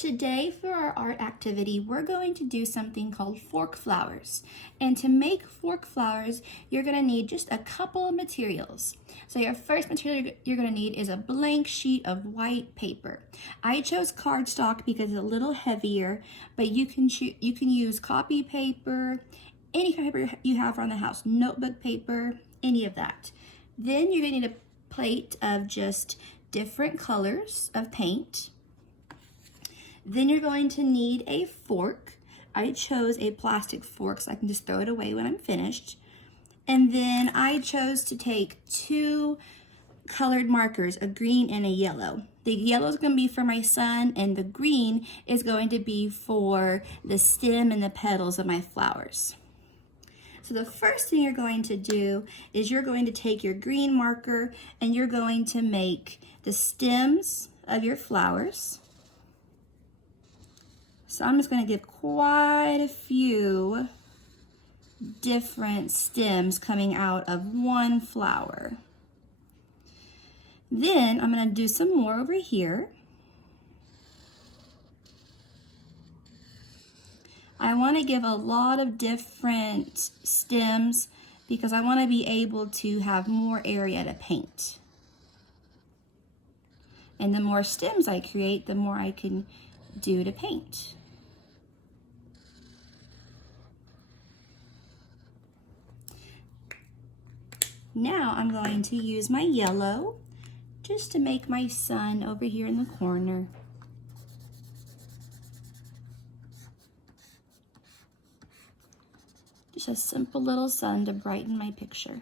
Today for our art activity, we're going to do something called fork flowers. And to make fork flowers, you're gonna need just a couple of materials. So your first material you're gonna need is a blank sheet of white paper. I chose cardstock because it's a little heavier, but you can use copy paper, any kind of paper you have around the house, notebook paper, any of that. Then you're gonna need a plate of just different colors of paint. Then you're going to need a fork. I chose a plastic fork so I can just throw it away when I'm finished. And then I chose to take two colored markers, a green and a yellow. The yellow is going to be for my son, and the green is going to be for the stem and the petals of my flowers. So the first thing you're going to do is you're going to take your green marker and you're going to make the stems of your flowers. So I'm just going to give quite a few different stems coming out of one flower. Then I'm going to do some more over here. I want to give a lot of different stems because I want to be able to have more area to paint. And the more stems I create, the more I can do to paint. Now I'm going to use my yellow just to make my sun over here in the corner. Just a simple little sun to brighten my picture.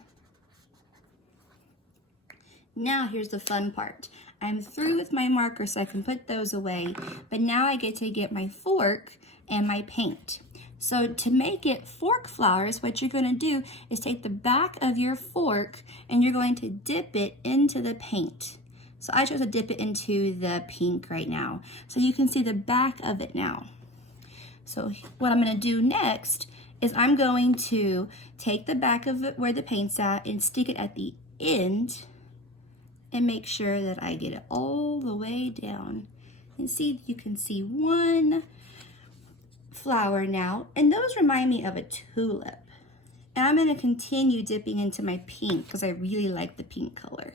Now here's the fun part. I'm through with my markers so I can put those away, but now I get to get my fork and my paint. So to make it fork flowers, what you're going to do is take the back of your fork and you're going to dip it into the paint. So I chose to dip it into the pink right now. So you can see the back of it now. So what I'm going to do next is I'm going to take the back of it where the paint's at and stick it at the end and make sure that I get it all the way down. And see, you can see one flower now, and those remind me of a tulip. And I'm going to continue dipping into my pink because I really like the pink color.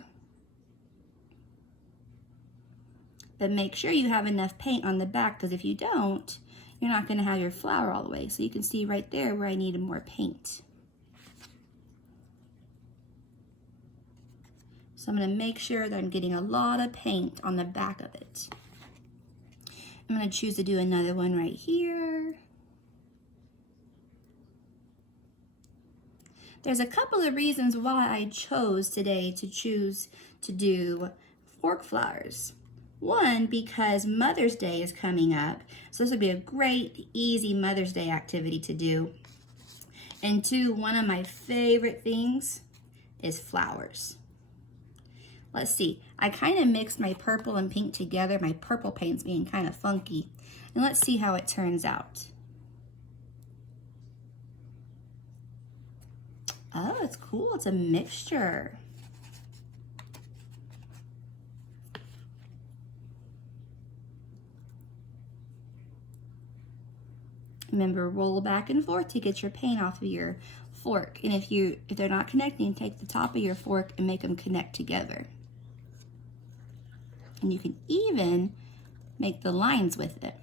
But make sure you have enough paint on the back, because if you don't, you're not going to have your flower all the way. So you can see right there where I needed more paint. So I'm going to make sure that I'm getting a lot of paint on the back of it. I'm going to choose to do another one right here. There's a couple of reasons why I chose today to choose to do fork flowers. One, because Mother's Day is coming up, so this would be a great, easy Mother's Day activity to do. And two, one of my favorite things is flowers. Let's see, I kind of mixed my purple and pink together. My purple paint's being kind of funky. And let's see how it turns out. Oh, it's cool, it's a mixture. Remember, roll back and forth to get your paint off of your fork. And if they're not connecting, take the top of your fork and make them connect together. And you can even make the lines with it.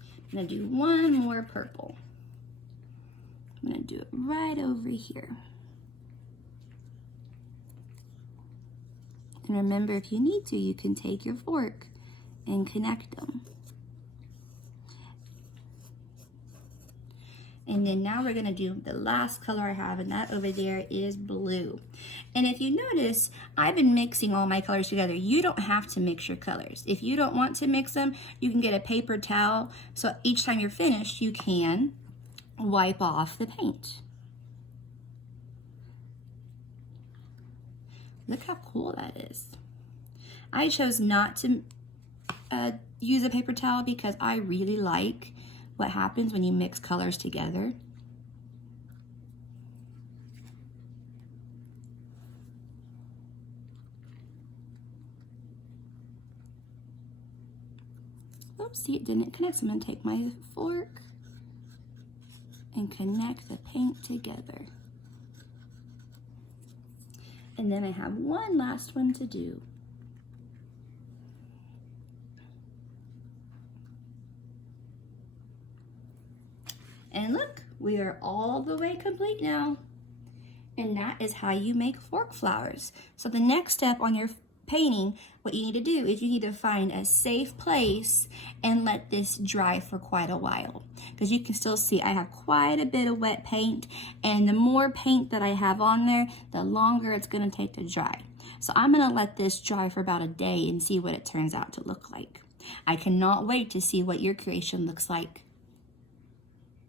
I'm gonna do one more purple. I'm gonna do it right over here. And remember, if you need to, you can take your fork and connect them. And then now we're gonna do the last color I have, and that over there is blue. And if you notice, I've been mixing all my colors together. You don't have to mix your colors. If you don't want to mix them, you can get a paper towel. So each time you're finished, you can wipe off the paint. Look how cool that is. I chose not to use a paper towel because I really like what happens when you mix colors together. Oops, see, it didn't connect, so I'm gonna take my fork and connect the paint together. And then I have one last one to do. And look, we are all the way complete now. And that is how you make fork flowers. So the next step on your painting, what you need to do is you need to find a safe place and let this dry for quite a while. Because you can still see I have quite a bit of wet paint, and the more paint that I have on there, the longer it's gonna take to dry. So I'm gonna let this dry for about a day and see what it turns out to look like. I cannot wait to see what your creation looks like.